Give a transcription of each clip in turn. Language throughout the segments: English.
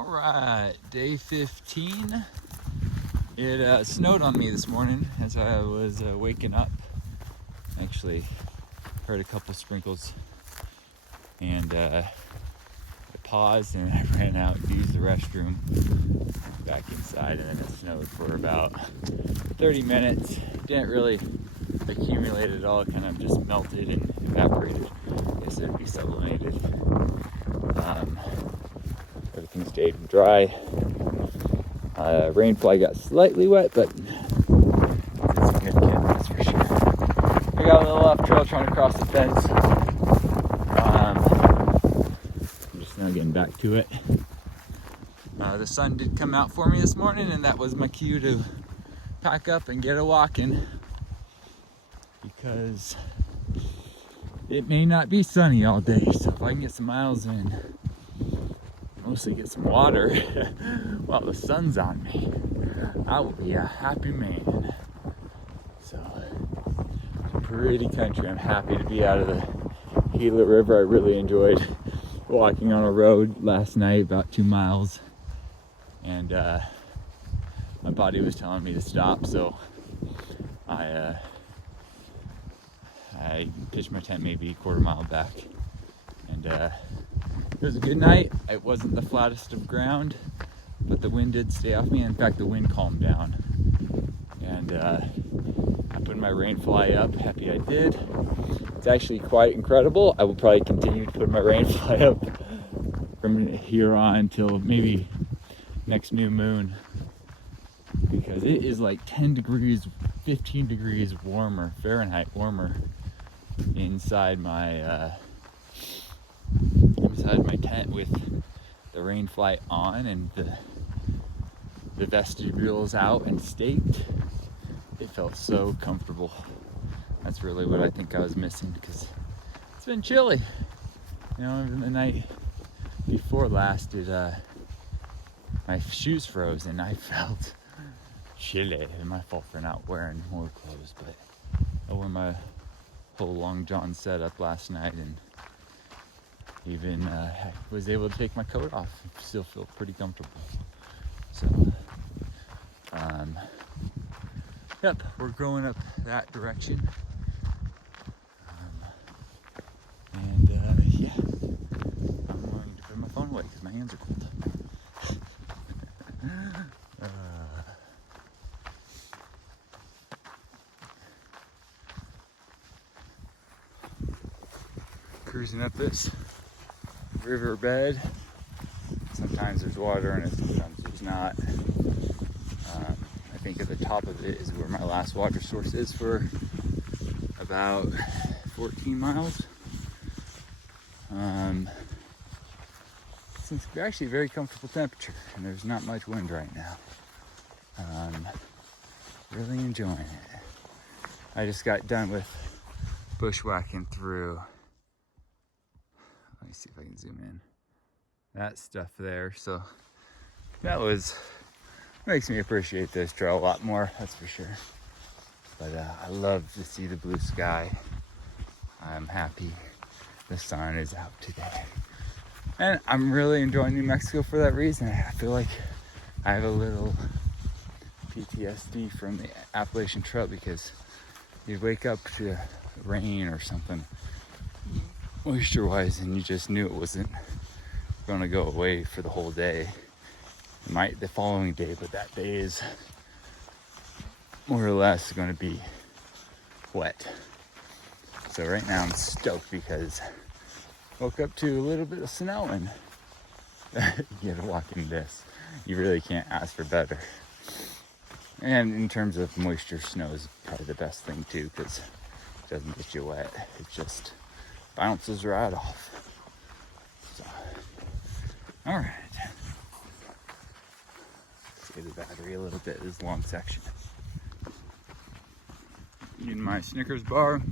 All right, day 15. It snowed on me this morning as I was waking up. Actually, heard a couple sprinkles, and I paused and I ran out to use the restroom. Back inside, and then it snowed for about 30 minutes. Didn't really accumulate at all. It kind of just melted and evaporated. I guess it'd be sublimated. Everything stayed dry. Rainfly got slightly wet, but it's a good kid, that's for sure. I got a little off trail trying to cross the fence. I'm just now getting back to it. The sun did come out for me this morning, and that was my cue to pack up and get a walking, because it may not be sunny all day. So if I can get some miles in, mostly get some water while the sun's on me, I will be a happy man. So pretty country. I'm happy to be out of the Gila River. I really enjoyed walking on a road last night, about 2 miles. And my body was telling me to stop, so I pitched my tent maybe a quarter mile back, and it was a good night. It wasn't the flattest of ground, but the wind did stay off me. In fact, the wind calmed down, and I put my rain fly up. Happy I did. It's actually quite incredible. I will probably continue to put my rain fly up from here on until maybe next new moon, because it is like 10 degrees, 15 degrees warmer, Fahrenheit warmer, inside my tent with the rain fly on and the vestibules out and staked. It felt so comfortable. That's really what I think I was missing, because it's been chilly. You know, the night before last, my shoes froze and I felt chilly. And my fault for not wearing more clothes, but I wore my whole long john setup last night, and even was able to take my coat off and still feel pretty comfortable. So yep, we're going up that direction. Yeah, I'm going to put my phone away because my hands are cold. Cruising up this riverbed. Sometimes there's water in it, sometimes there's not. I think at the top of it is where my last water source is for about 14 miles. It's actually a very comfortable temperature, and there's not much wind right now. Really enjoying it. I just got done with bushwhacking through, let me see if I can zoom in, that stuff there. So that makes me appreciate this trail a lot more, that's for sure. But I love to see the blue sky. I'm happy the sun is out today. And I'm really enjoying New Mexico for that reason. I feel like I have a little PTSD from the Appalachian Trail, because you'd wake up to rain or something moisture-wise, and you just knew it wasn't going to go away for the whole day. It might the following day, but that day is more or less going to be wet. So right now I'm stoked because I woke up to a little bit of snow, and you get to walk in this. You really can't ask for better. And in terms of moisture, snow is probably the best thing too, because it doesn't get you wet. It just bounces right off. So, all right. Save the battery a little bit, this long section. Eating my Snickers bar.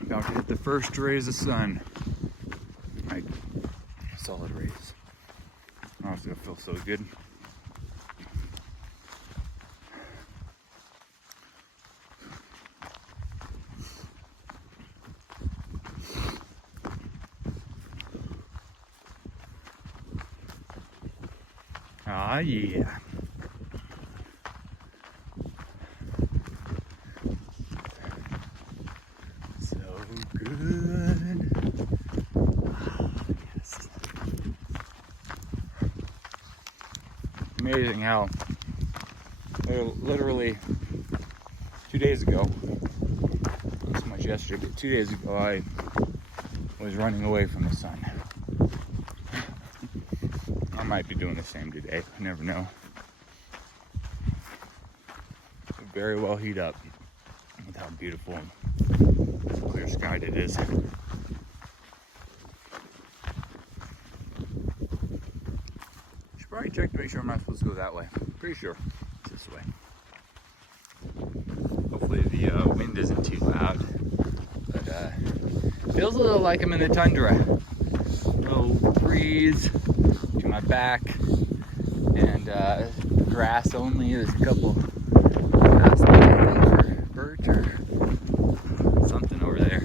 About to hit the first rays of sun. Like, solid rays. Oh, it's gonna feel so good. Ah, yeah. So good. Ah, yes. Amazing how literally 2 days ago, not so much yesterday, but 2 days ago, I was running away from the sun. I might be doing the same today. I never know. Could very well heat up with how beautiful and clear skied it is. Should probably check to make sure I'm not supposed to go that way. Pretty sure it's this way. Hopefully the wind isn't too loud. But feels a little like I'm in the tundra. A little breeze to my back, and grass only. There's a couple grass for birch or something over there.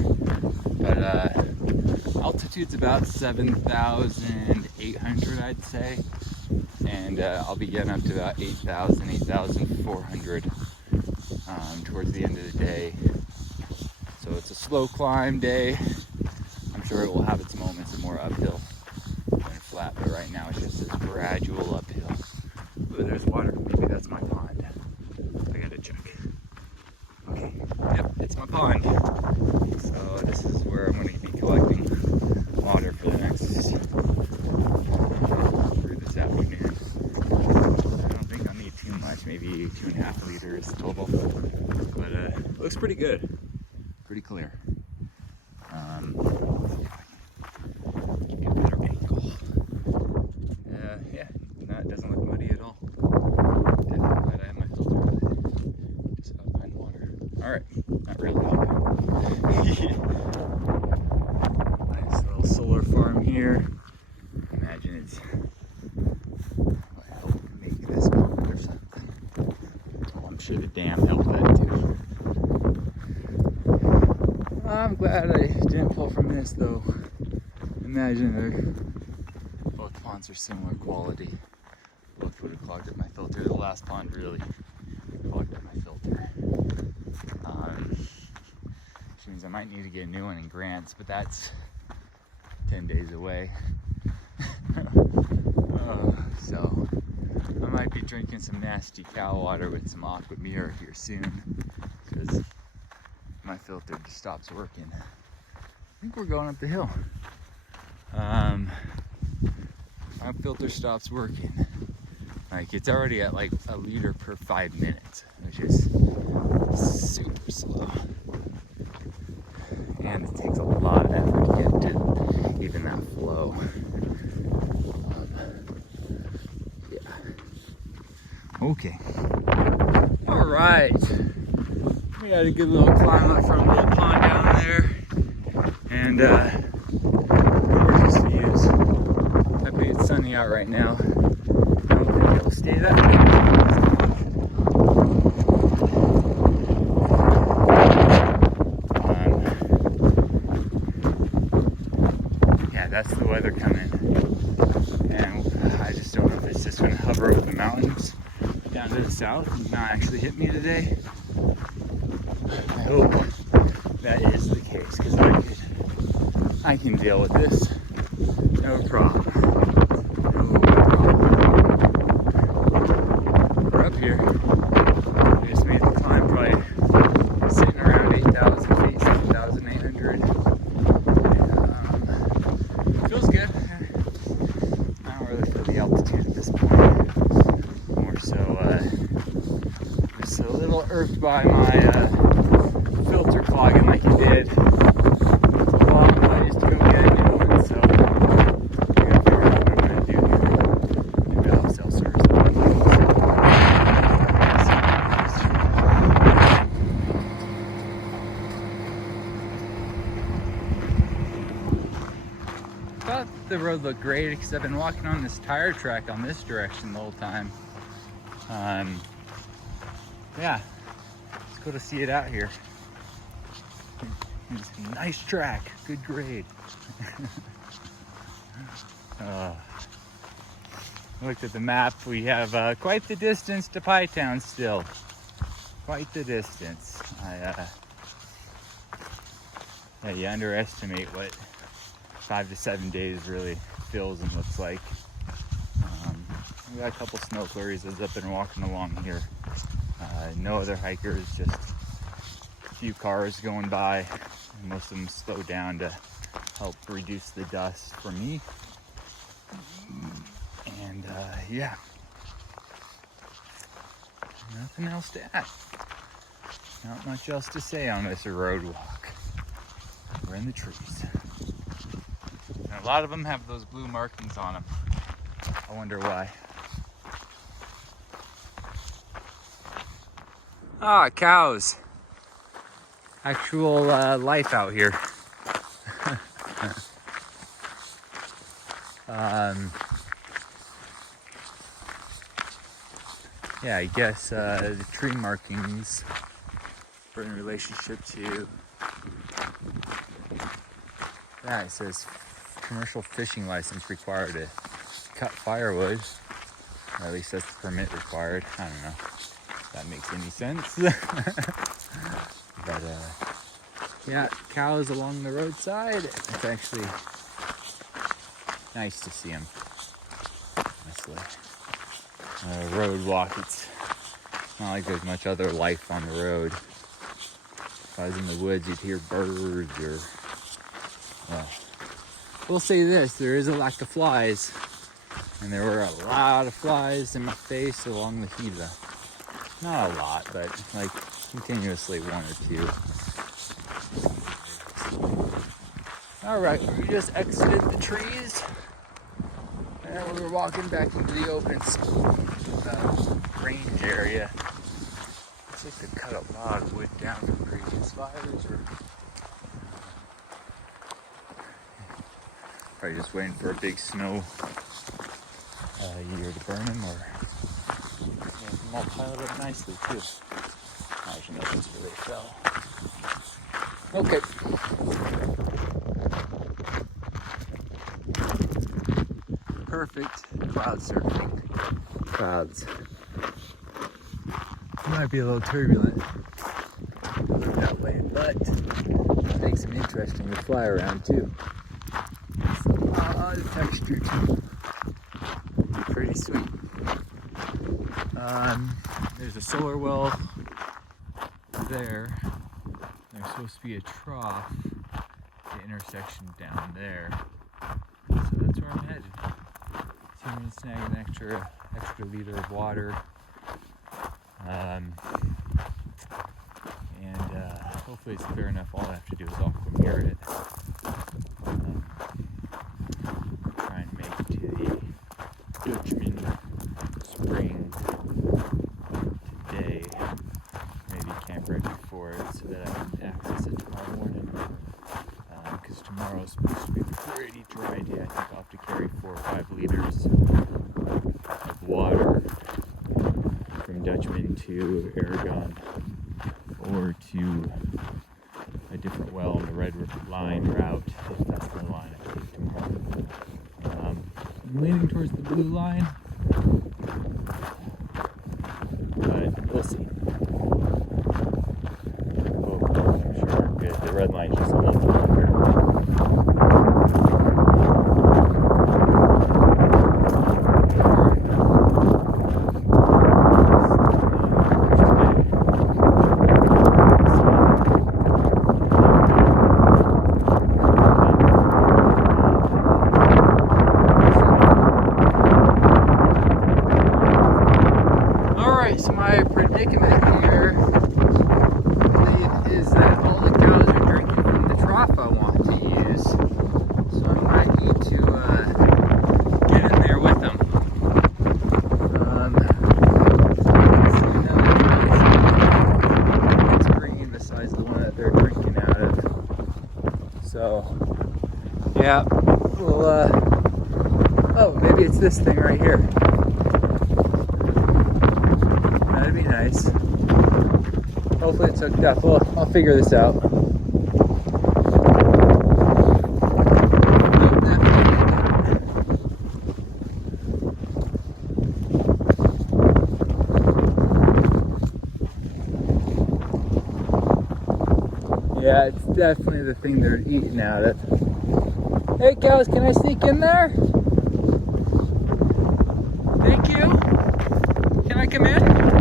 But altitude's about 7,800, I'd say, and I'll be getting up to about 8,000, 8,400 towards the end of the day. So it's a slow climb day. I'm sure it will have its moments of more uphill than flat, but right now it's just this gradual uphill. Ooh, there's water. Maybe that's my pond. I gotta check. Okay, yep, it's my pond. So this is where I'm gonna be collecting water for the next for this afternoon. I don't think I'll need too much, maybe 2.5 liters total. But looks pretty good. Pretty clear. Get a better angle. Yeah, no, it doesn't look muddy at all. Definitely glad I have my filter on. Just gotta find water. Alright, not really. Nice little solar farm here. Imagine it's, I hope we can make this pond or something. Oh, I'm sure the dam helped that too. I'm glad I didn't pull from this though. Imagine both ponds are similar quality. Both would have clogged up my filter. The last pond really clogged up my filter. Which means I might need to get a new one in Grants, but that's 10 days away. So I might be drinking some nasty cow water with some aqua mirror here soon, because my filter just stops working. I think we're going up the hill. My filter stops working. Like, it's already at like a liter per 5 minutes, which is super slow. And it takes a lot of effort to get to even that flow. Yeah. Okay. All right. We had a good little climb up from a little pond down there, and gorgeous views. Happy it's sunny out right now. I don't think it'll stay that way. Yeah, that's the weather coming, and I just don't know if it's just going to hover over the mountains down to the south and not actually hit me today. I hope that is the case, because I can deal with this. No problem. No problem. We're up here. We just made the climb, probably sitting around 8,000 feet, 7,800. Feels good. I don't really feel the altitude at this point. More so, just a little irked by my filter clogging like it did. It's a long ways to go get a new one, so I gotta figure out what I'm gonna do here. Maybe I'll have cell service. I thought the road looked great because I've been walking on this tire track on this direction the whole time. Yeah, it's cool to see it out here. It's a nice track, good grade. Looked at the map. We have quite the distance to Pie Town still. Quite the distance. Yeah, you underestimate what 5 to 7 days really feels and looks like. We got a couple snow flurries as I've been walking along here. No other hikers, just a few cars going by. And most of them slow down to help reduce the dust for me. And yeah, nothing else to add. Not much else to say on this road walk. We're in the trees. And a lot of them have those blue markings on them. I wonder why. Ah, cows. Actual life out here. Yeah, I guess the tree markings are in relationship to that. It says commercial fishing license required to cut firewood, or at least that's the permit required. I don't know if that makes any sense. But yeah, cows along the roadside. It's actually nice to see them, honestly. Road walk, it's not like there's much other life on the road. If I was in the woods, you'd hear birds or, well, we'll say this, there is a lack of flies, and there were a lot of flies in my face along the Gila. Not a lot, but like continuously one or two. Alright, we just exited the trees, and we were walking back into the open range area. Looks like they cut a lot of wood down from previous fires, or probably just waiting for a big snow year to burn them, or yeah, them all piled up nicely too. I actually noticed where they fell. Okay. Perfect cloud surfing. Clouds. Might be a little turbulent look that way, but it makes them interesting to fly around too. It's a lot of texture too. Pretty sweet. There's a solar well there. There's supposed to be a trough, the intersection down there. So that's where I'm headed. See if I can snag an extra liter of water. And hopefully it's clear enough. All I have to do is aquamir it. Try and make it to the Dutchman Spring today. Maybe camp right before it so that I can access it tomorrow morning. Because tomorrow's supposed to be a pretty dry day. I think I'll have to carry 4 or 5 liters of water from Dutchman to Aragon, or to a different well on the Red Line route, if that's the line I take tomorrow. I'm leaning towards the blue line, but we'll see. Oh, I'm sure I'm good. The red line's just a little longer. So my predicament here is that all the cows are drinking from the trough I want to use. So I might need to get in there with them. It's green, the size of the one that they're drinking out of. So yeah, we'll oh, maybe it's this thing right here. That'd be nice. Hopefully it's hooked up. Well, I'll figure this out. Yeah, it's definitely the thing they're eating out of. Hey cows, can I sneak in there? Thank you. Can I come in?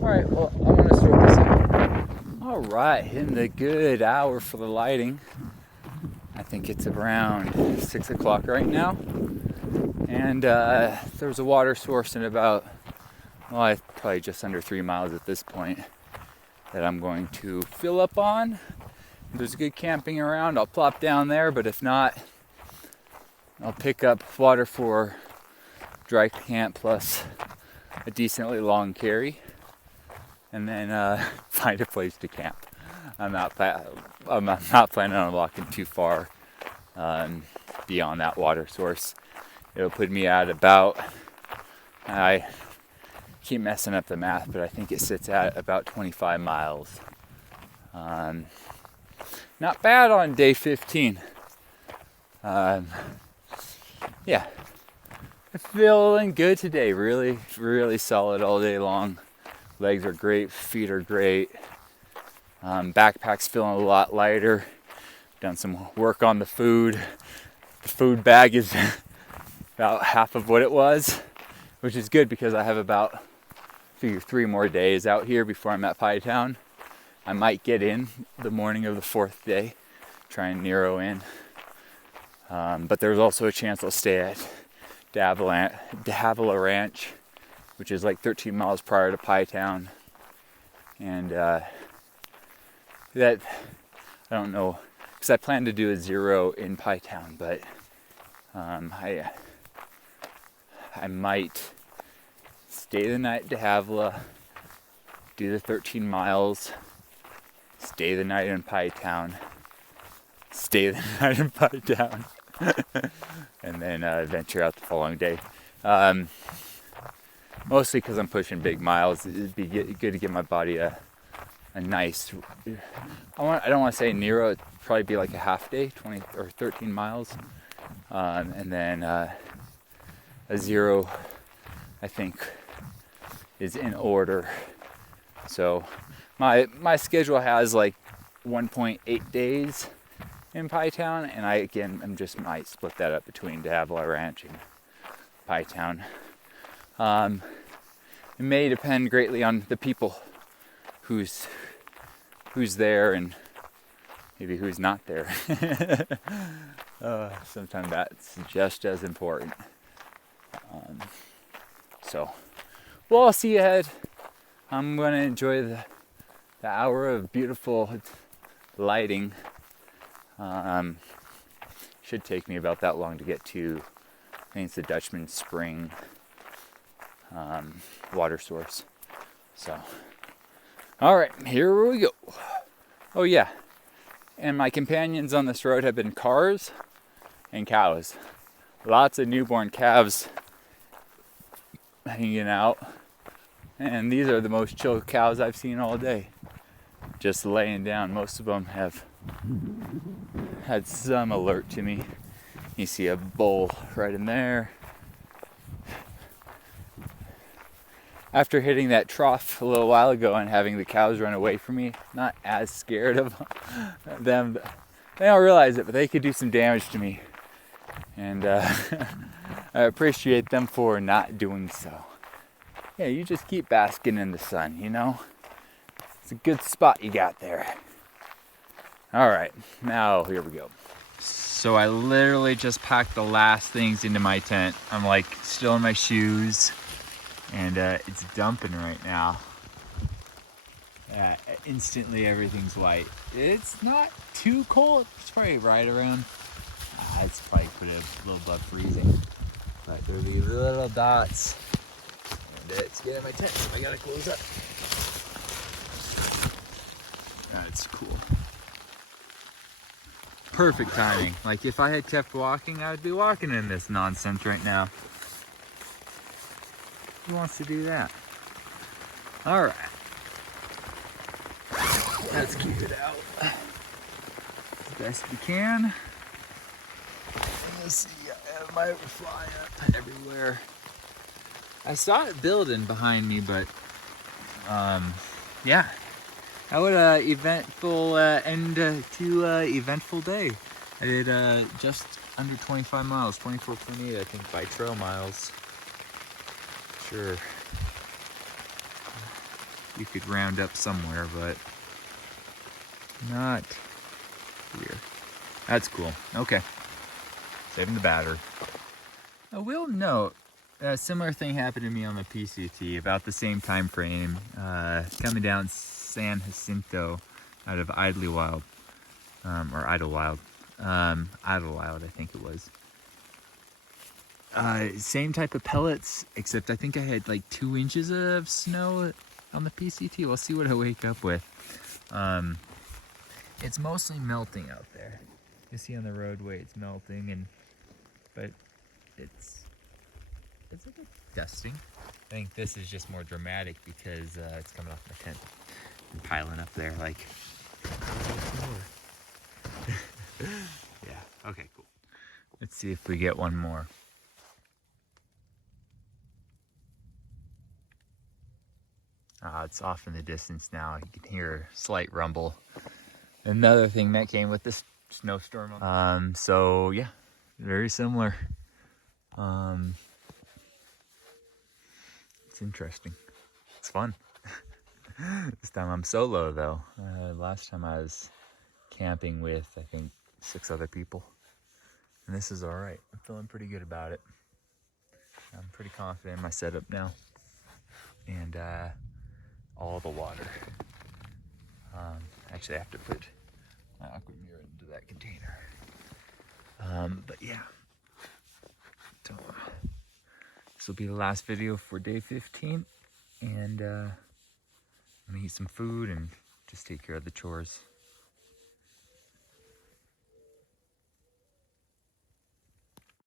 Alright, well, I'm going to start this up. Alright, hitting the good hour for the lighting. I think it's around 6 o'clock right now. And there's a water source in about, well, probably just under 3 miles at this point that I'm going to fill up on. If there's good camping around, I'll plop down there, but if not, I'll pick up water for dry camp plus a decently long carry, and then find a place to camp. I'm not planning on walking too far beyond that water source. It'll put me at about, I keep messing up the math, but I think it sits at about 25 miles. Not bad on day 15. Yeah, feeling good today. Really, really solid all day long. Legs are great, feet are great. Backpack's feeling a lot lighter. Done some work on the food. The food bag is about half of what it was, which is good because I have about 3 more days out here before I'm at Pie Town. I might get in the morning of the 4th day, try and narrow in. But there's also a chance I'll stay at Davila Ranch, which is like 13 miles prior to Pie Town. And that, I don't know, because I plan to do a 0 in Pie Town, but I might stay the night at Davila, do the 13 miles, stay the night in Pie Town, stay the night in Pie Town, and then venture out the following day. Mostly because I'm pushing big miles. It'd be good to get my body a nice, I don't want to say Nero, it'd probably be like a half day, 20 or 13 miles. And then a 0, I think, is in order. So my schedule has like 1.8 days in Pie Town, and I'm just might split that up between Davila Ranch and Pie Town. It may depend greatly on the people who's there and maybe who's not there. Sometimes that's just as important. So, well, I'll see you ahead. I'm going to enjoy the hour of beautiful lighting. Should take me about that long to get to, I think it's the Dutchman Spring water source. So, all right, here we go. Oh yeah, and my companions on this road have been cars and cows. Lots of newborn calves hanging out, and these are the most chill cows I've seen all day, just laying down. Most of them have had some alert to me. You see a bull right in there. After hitting that trough a little while ago and having the cows run away from me, not as scared of them. They don't realize it, but they could do some damage to me. And I appreciate them for not doing so. Yeah, you just keep basking in the sun, you know? It's a good spot you got there. All right, now here we go. So I literally just packed the last things into my tent. I'm like still in my shoes, and it's dumping right now. Instantly everything's white. It's not too cold. It's probably right around, it's probably put a little above freezing. But there'll be little dots. And it's getting my tent, so I gotta close up. That's cool. Perfect timing. Like if I had kept walking, I would be walking in this nonsense right now. Who wants to do that? All right. Let's keep it out as best we can. Let's see, I have my fly up everywhere. I saw it building behind me, but yeah. That was an eventful end to eventful day. I did just under 25 miles, 24.8 I think by trail miles. Sure, you could round up somewhere, but not here. That's cool. Okay, saving the battery. I will note, a similar thing happened to me on the PCT about the same time frame, coming down San Jacinto out of Idlewild, or Idlewild, Idlewild I think it was. Same type of pellets, except I think I had like 2 inches of snow on the PCT. We'll see what I wake up with. It's mostly melting out there. You see on the roadway it's melting, but it's a bit dusting. I think this is just more dramatic because it's coming off my tent and piling up there like. Yeah, okay, cool. Let's see if we get one more. It's off in the distance now. You can hear a slight rumble. Another thing that came with this snowstorm. So yeah, very similar. It's interesting. It's fun. This time I'm solo though. Last time I was camping with, I think, 6 other people. And this is all right. I'm feeling pretty good about it. I'm pretty confident in my setup now. And all the water. Actually, I have to put my aqua mirror into that container. But yeah. So, this will be the last video for day 15. And I'm gonna eat some food and just take care of the chores.